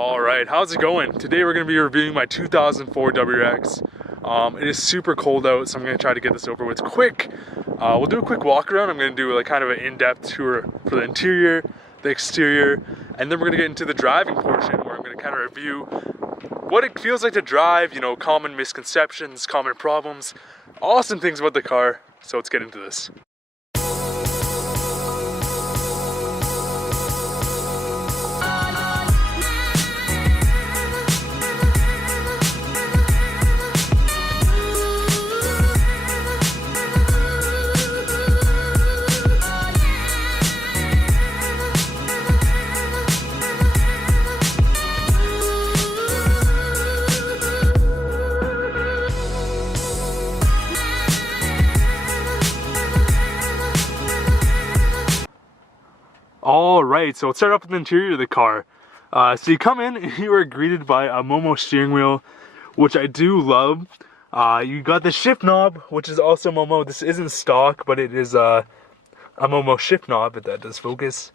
Alright, how's it going? Today we're going to be reviewing my 2004 WRX. It is super cold out, so I'm going to try to get this over with quick. We'll do a quick walk around. I'm going to do like kind of an in-depth tour for the interior, the exterior, and then we're going to get into the driving portion where I'm going to kind of review what it feels like to drive, you know, common misconceptions, common problems, awesome things about the car. So let's get into this. Alright, so let's start off with the interior of the car. So you come in and you are greeted by a Momo steering wheel, which I do love. You got the shift knob, which is also Momo. This isn't stock, but it is a Momo shift knob, if that does focus.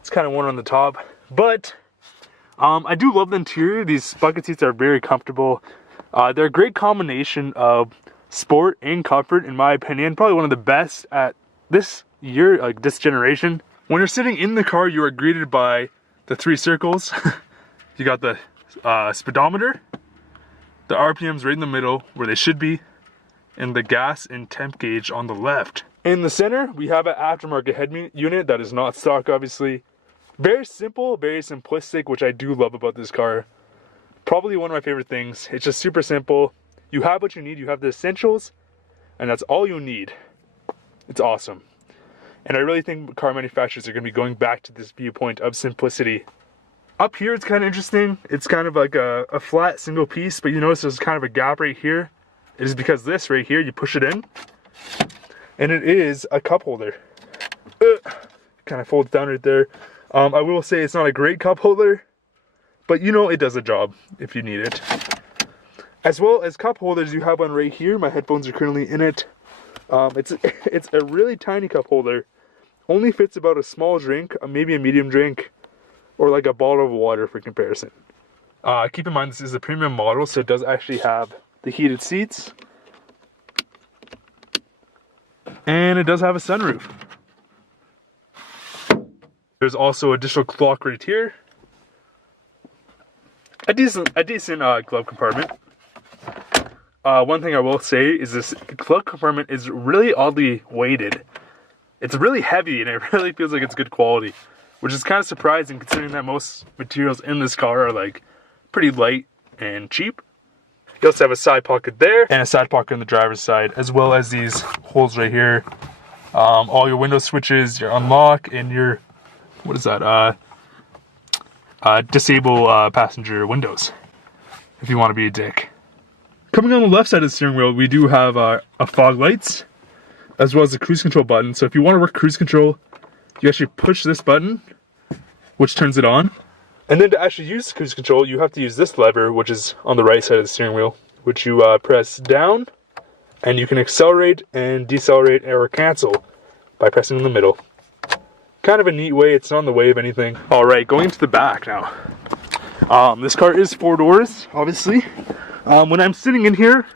It's kind of worn on the top. But I do love the interior. These bucket seats are very comfortable. They're a great combination of sport and comfort, in my opinion. Probably one of the best at this year, like this generation. When you're sitting in the car, you are greeted by the 3 circles. You got the speedometer, the RPMs right in the middle where they should be, and the gas and temp gauge on the left. In the center, we have an aftermarket head unit that is not stock, obviously. Very simple, very simplistic, which I do love about this car. Probably one of my favorite things. It's just super simple. You have what you need. You have the essentials, and that's all you need. It's awesome. And I really think car manufacturers are going to be going back to this viewpoint of simplicity. Up here, it's kind of interesting. It's kind of like a flat single piece, but you notice there's kind of a gap right here. It is because this right here, you push it in, and it is a cup holder. Kind of folds down right there. I will say it's not a great cup holder, but you know it does a job if you need it. As well as cup holders, you have one right here. My headphones are currently in it. It's a really tiny cup holder. Only fits about a small drink, maybe a medium drink, or like a bottle of water for comparison. Keep in mind this is a premium model, so it does actually have the heated seats. And it does have a sunroof. There's also additional clock right here. A decent glove compartment. One thing I will say is this glove compartment is really oddly weighted. It's really heavy and it really feels like it's good quality, which is kind of surprising considering that most materials in this car are like pretty light and cheap. You also have a side pocket there and a side pocket on the driver's side, as well as these holes right here. All your window switches, your unlock, and your, what is that? Disable passenger windows if you want to be a dick. Coming on the left side of the steering wheel, we do have a fog lights, as well as the cruise control button. So if you want to work cruise control, you actually push this button, which turns it on. And then to actually use cruise control, you have to use this lever, which is on the right side of the steering wheel, which you press down, and you can accelerate and decelerate or cancel by pressing in the middle. Kind of a neat way. It's not in the way of anything. All right, going into the back now. This car is 4 doors, obviously. When I'm sitting in here,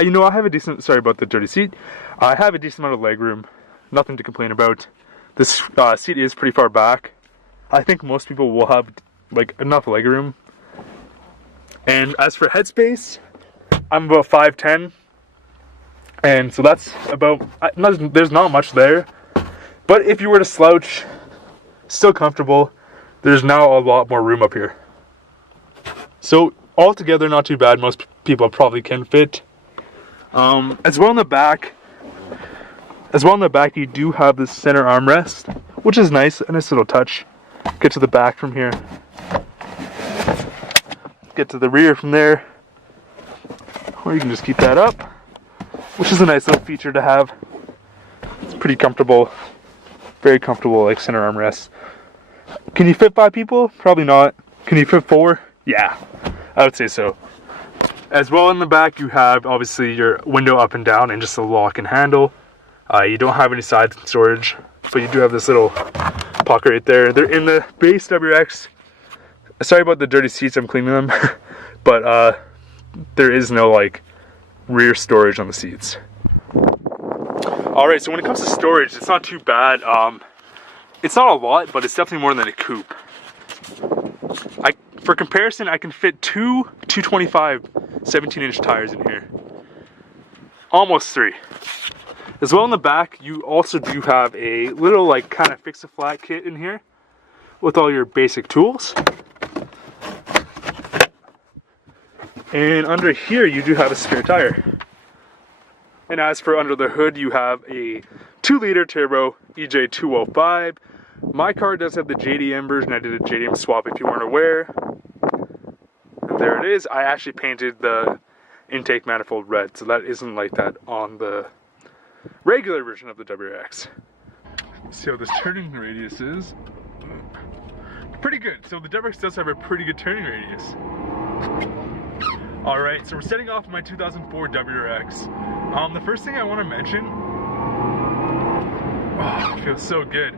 you know, I have a decent, sorry about the dirty seat. I have a decent amount of legroom, nothing to complain about. This seat is pretty far back. I think most people will have like enough legroom. And as for headspace, I'm about 5'10", and so that's about, there's not much there. But if you were to slouch, still comfortable. There's now a lot more room up here. So altogether, not too bad. Most people probably can fit. As well in the back, you do have this center armrest, which is nice, a nice little touch. Get to the back from here. Get to the rear from there. Or you can just keep that up, which is a nice little feature to have. It's pretty comfortable. Very comfortable, like center armrest. Can you fit 5 people? Probably not. Can you fit 4? Yeah, I would say so. As well in the back, you have obviously your window up and down and just a lock and handle. You don't have any side storage, but you do have this little pocket right there. They're in the base WRX. sorry about the dirty seats, I'm cleaning them. But there is no like rear storage on the seats. Alright, so when it comes to storage, it's not too bad. It's not a lot, but it's definitely more than a coupe. For comparison, I can fit two 225 17-inch tires in here. Almost 3. As well in the back, you also do have a little like kind of fix-a-flat kit in here with all your basic tools. And under here, you do have a spare tire. And as for under the hood, you have a 2-liter turbo EJ205. My car does have the JDM version. I did a JDM swap if you weren't aware. And there it is. I actually painted the intake manifold red, so that isn't like that on the regular version of the WRX. See how this turning radius is. Pretty good. So the WRX does have a pretty good turning radius. Alright, so we're setting off my 2004 WRX. The first thing I want to mention, it feels so good.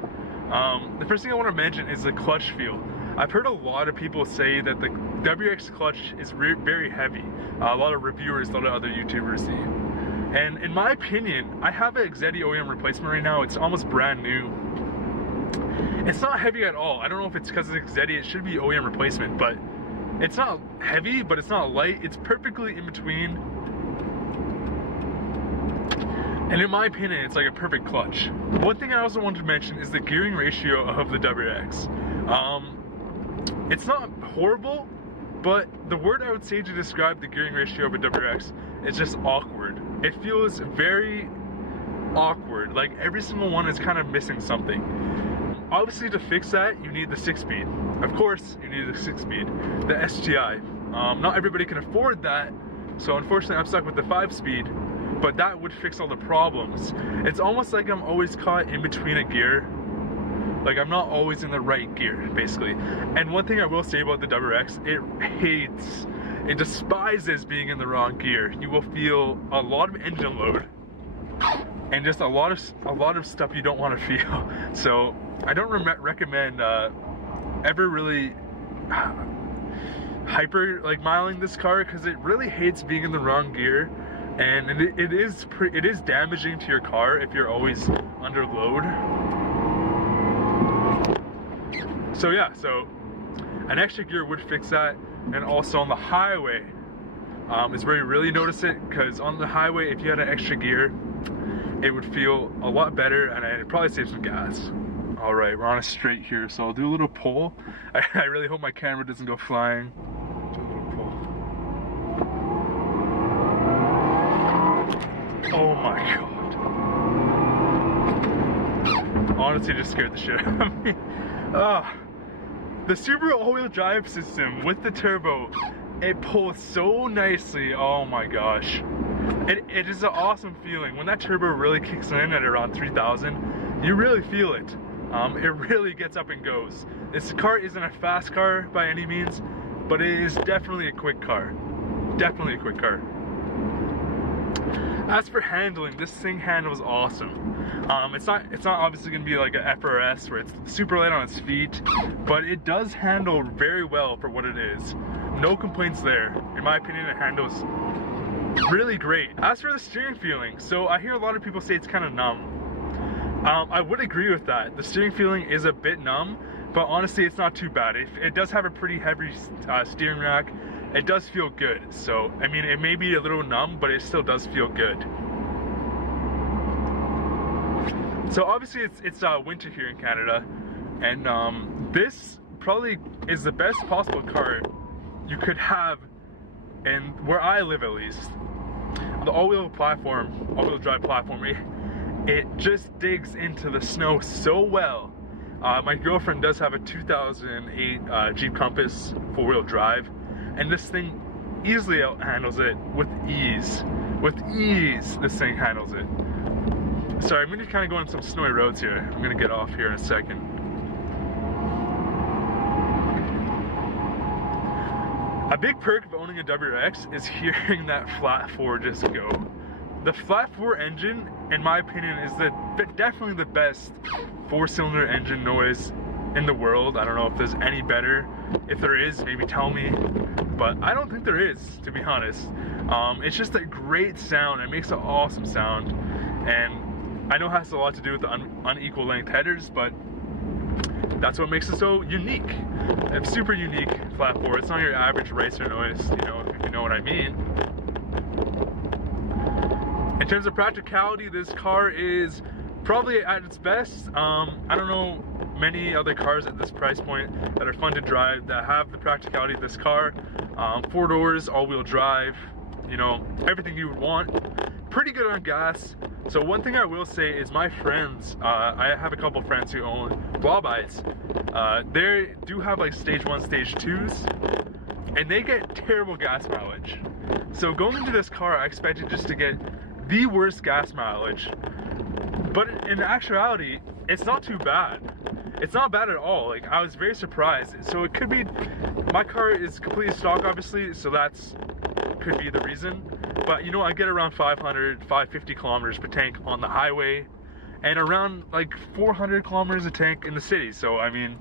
The first thing I want to mention is the clutch feel. I've heard a lot of people say that the WRX clutch is very heavy. A lot of reviewers, a lot of other YouTubers see. And in my opinion, I have an Exedi OEM replacement right now. It's almost brand new. It's not heavy at all. I don't know if it's because it's Exedi. It should be OEM replacement, but it's not heavy, but it's not light. It's perfectly in between. And in my opinion, it's like a perfect clutch. One thing I also wanted to mention is the gearing ratio of the WRX. It's not horrible, but the word I would say to describe the gearing ratio of a WRX is just awkward. It feels very awkward, like every single one is kind of missing something. Obviously to fix that, you need the 6-speed. Of course, you need the 6-speed, the STI. Not everybody can afford that, so unfortunately I'm stuck with the 5-speed, but that would fix all the problems. It's almost like I'm always caught in between a gear. Like I'm not always in the right gear, basically. And one thing I will say about the WRX, it despises being in the wrong gear. You will feel a lot of engine load and just a lot of stuff you don't want to feel. So I don't recommend ever really hyper like miling this car, because it really hates being in the wrong gear, and it is damaging to your car if you're always under load. So yeah, so an extra gear would fix that. And also on the highway is where you really notice it, because on the highway, if you had an extra gear, it would feel a lot better, and it'd probably save some gas. All right, we're on a straight here, so I'll do a little pull. I really hope my camera doesn't go flying. Do a little pull. Oh my god. Honestly, just scared the shit out of me. The Subaru all-wheel drive system with the turbo, it pulls so nicely. Oh my gosh. It is an awesome feeling. When that turbo really kicks in at around 3,000, you really feel it. It really gets up and goes. This car isn't a fast car by any means, but it is definitely a quick car. Definitely a quick car. As for handling, this thing handles awesome. It's not obviously going to be like an FRS where it's super light on its feet, but it does handle very well for what it is. No complaints there. In my opinion, it handles really great. As for the steering feeling, so I hear a lot of people say it's kind of numb. I would agree with that. The steering feeling is a bit numb, but honestly it's not too bad. It does have a pretty heavy steering rack. It does feel good. So I mean, it may be a little numb, but it still does feel good. So obviously it's winter here in Canada, and this probably is the best possible car you could have, and where I live at least. The all-wheel drive platform, it just digs into the snow so well. My girlfriend does have a 2008 Jeep Compass 4-wheel drive, and this thing easily handles it with ease. With ease, this thing handles it. Sorry, I'm going to kind of go on some snowy roads here. I'm going to get off here in a second. A big perk of owning a WRX is hearing that flat 4 just go. The flat 4 engine, in my opinion, is definitely the best 4-cylinder engine noise in the world. I don't know if there's any better. If there is, maybe tell me, but I don't think there is, to be honest. It's just a great sound. It makes an awesome sound, and I know it has a lot to do with the unequal length headers, but that's what makes it so unique. It's super unique flat four. It's not your average racer noise, you know, if you know what I mean. In terms of practicality, this car is probably at its best. I don't know many other cars at this price point that are fun to drive that have the practicality of this car. 4 doors, all-wheel drive, you know, everything you would want. Pretty good on gas. So one thing I will say is my friends, I have a couple friends who own Blobites. They do have like stage 1, stage 2s, and they get terrible gas mileage. So going into this car, I expected just to get the worst gas mileage. But in actuality, it's not too bad. It's not bad at all. Like, I was very surprised. So it could be, my car is completely stock obviously, so that's could be the reason. But you know, I get around 500, 550 kilometers per tank on the highway, and around like 400 kilometers a tank in the city. So I mean,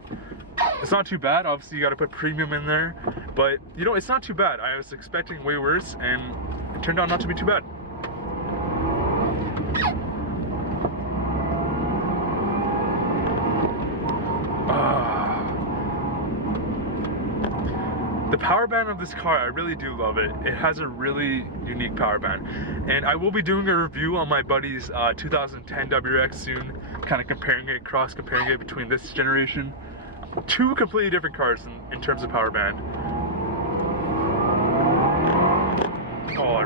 it's not too bad. Obviously you got to put premium in there, but you know, it's not too bad. I was expecting way worse, and it turned out not to be too bad. The power band of this car, I really do love it. It has a really unique power band, and I will be doing a review on my buddy's 2010 WRX soon, kind of comparing it, cross-comparing it between this generation. 2 completely different cars in terms of power band. Oh,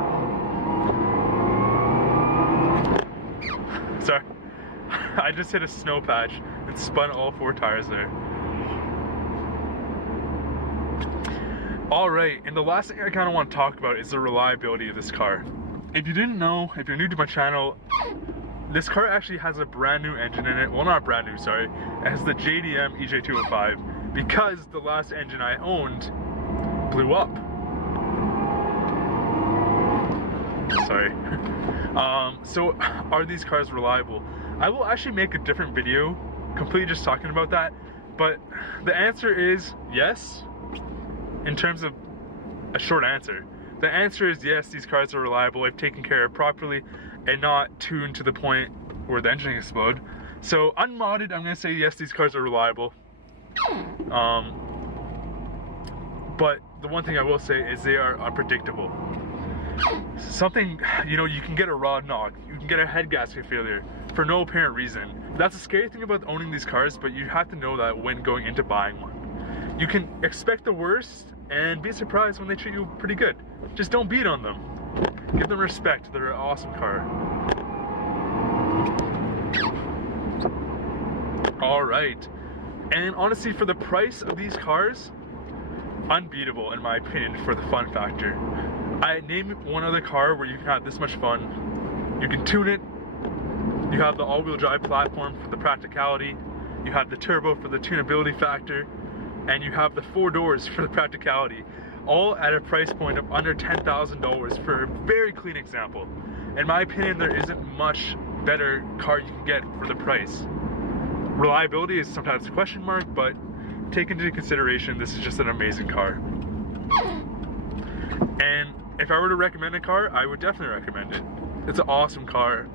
sorry. I just hit a snow patch and spun all 4 tires there. Alright, and the last thing I kind of want to talk about is the reliability of this car. If you didn't know, if you're new to my channel, this car actually has a brand new engine in it. Well, not brand new, sorry. It has the JDM EJ205 because the last engine I owned blew up. Sorry. So are these cars reliable? I will actually make a different video completely just talking about that, but the answer is yes. In terms of a short answer, the answer is yes, these cars are reliable if taken care of properly and not tuned to the point where the engine explodes. So unmodded, I'm gonna say yes, these cars are reliable. But the one thing I will say is they are unpredictable. Something, you know, you can get a rod knock, you can get a head gasket failure for no apparent reason. That's the scary thing about owning these cars, but you have to know that when going into buying one. You can expect the worst and be surprised when they treat you pretty good. Just don't beat on them. Give them respect. They're an awesome car. Alright. And honestly, for the price of these cars, unbeatable in my opinion for the fun factor. I name one other car where you can have this much fun. You can tune it. You have the all-wheel drive platform for the practicality. You have the turbo for the tunability factor. And you have the 4 doors for the practicality, all at a price point of under $10,000 for a very clean example. In my opinion, there isn't much better car you can get for the price. Reliability is sometimes a question mark, but take into consideration this is just an amazing car. And if I were to recommend a car, I would definitely recommend it. It's an awesome car.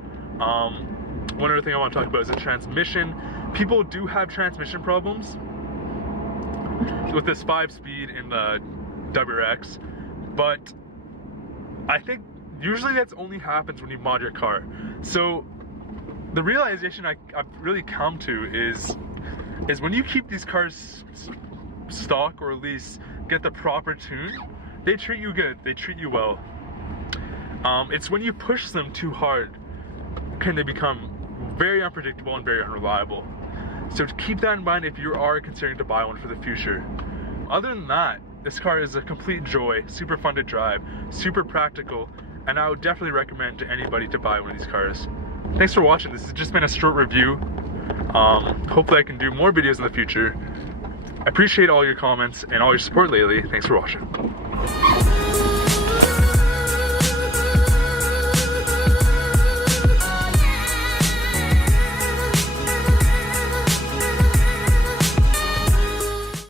One other thing I want to talk about is the transmission. People do have transmission problems with this 5-speed in the WRX, but I think usually that's only happens when you mod your car. So the realization I've really come to is when you keep these cars stock, or at least get the proper tune, they treat you good, they treat you well. It's when you push them too hard can they become very unpredictable and very unreliable. So to keep that in mind if you are considering to buy one for the future. Other than that, this car is a complete joy, super fun to drive, super practical, and I would definitely recommend to anybody to buy one of these cars. Thanks for watching. This has just been a short review. Hopefully I can do more videos in the future. I appreciate all your comments and all your support lately. Thanks for watching.